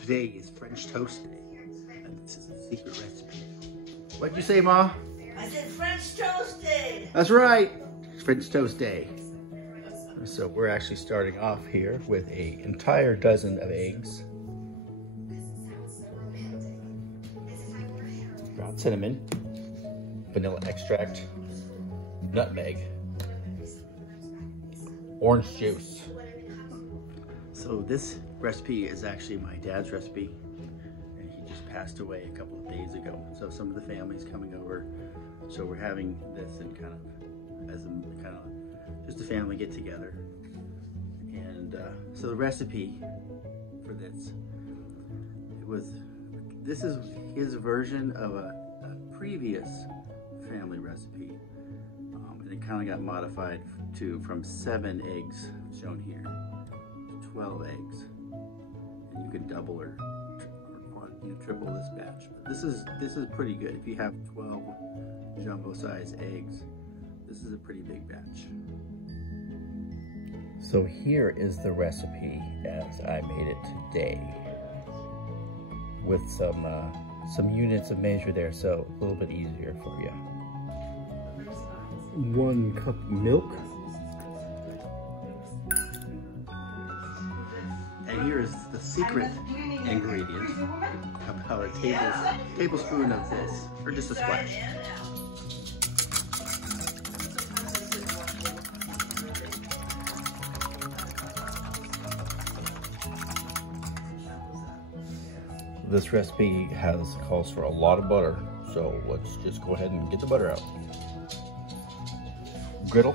Today is French toast day, and this is a secret recipe. What'd you say, Ma? I said French toast day. That's right, French toast day. So we're actually starting off here with an entire dozen of eggs, ground cinnamon, vanilla extract, nutmeg, orange juice. So this recipe is actually my dad's recipe, and he just passed away a couple of days ago. So some of the family's coming over, so we're having this in kind of just a family get together. And so the recipe for this, this is his version of a previous family recipe, and it kind of got modified from 7 eggs shown here to 12 eggs, and you can double or triple this batch. But this is pretty good. If you have 12 jumbo size eggs, this is a pretty big batch. So here is the recipe as I made it today, with some units of measure there, so a little bit easier for you. 1 cup of milk. And here is the secret ingredient, about a tablespoon of this, or just a splash. This recipe calls for a lot of butter, so let's just go ahead and get the butter out. Griddle.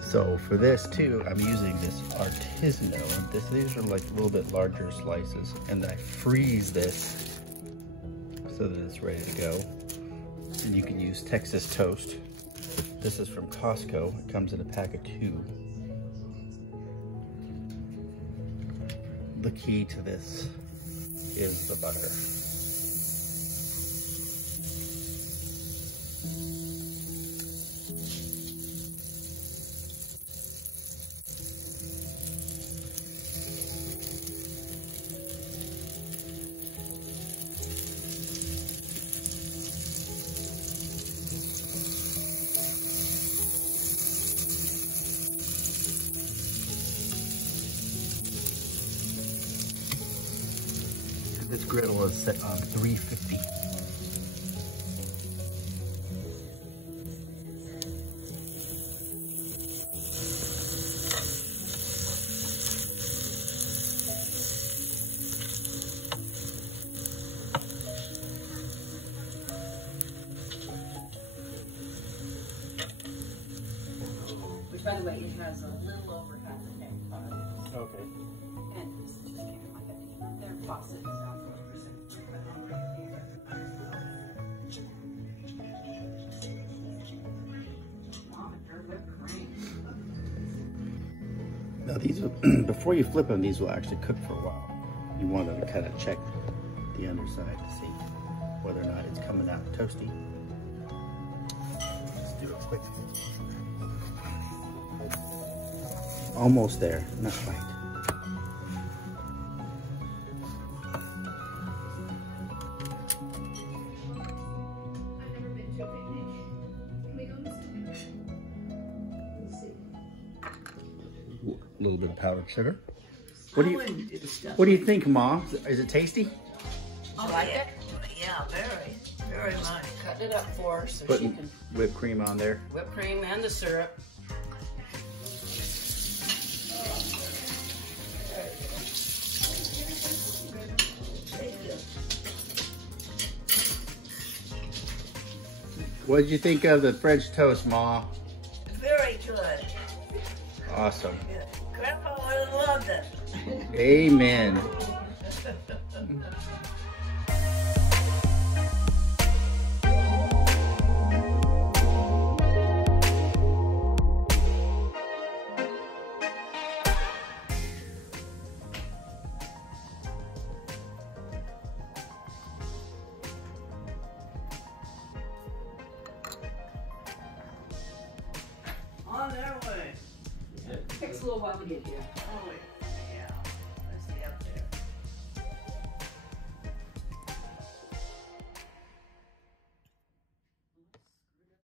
So for this too, I'm using this artisanal. These are like a little bit larger slices, and I freeze this so that it's ready to go. And you can use Texas toast. This is from Costco. It comes in a pack of 2. The key to this is the butter. This griddle is set on 350. Which, by the way, it has a little over half a tank on it. Okay. And this just came like a, their faucet is now 40%. Now these, before you flip them, these will actually cook for a while. You want to kind of check the underside to see whether or not it's coming out toasty. Let's do it quick. Almost there, not quite. A little bit of powdered sugar. What do you think, Ma? Is it tasty? I like it. Yeah, very much. Cut it up for her so Putting she can whipped cream on there. whipped cream and the syrup. What did you think of the French toast, Ma? Very good. Awesome. Yeah. Grandpa would have loved it. Amen. On their way. Takes a little while to get here. Oh, yeah.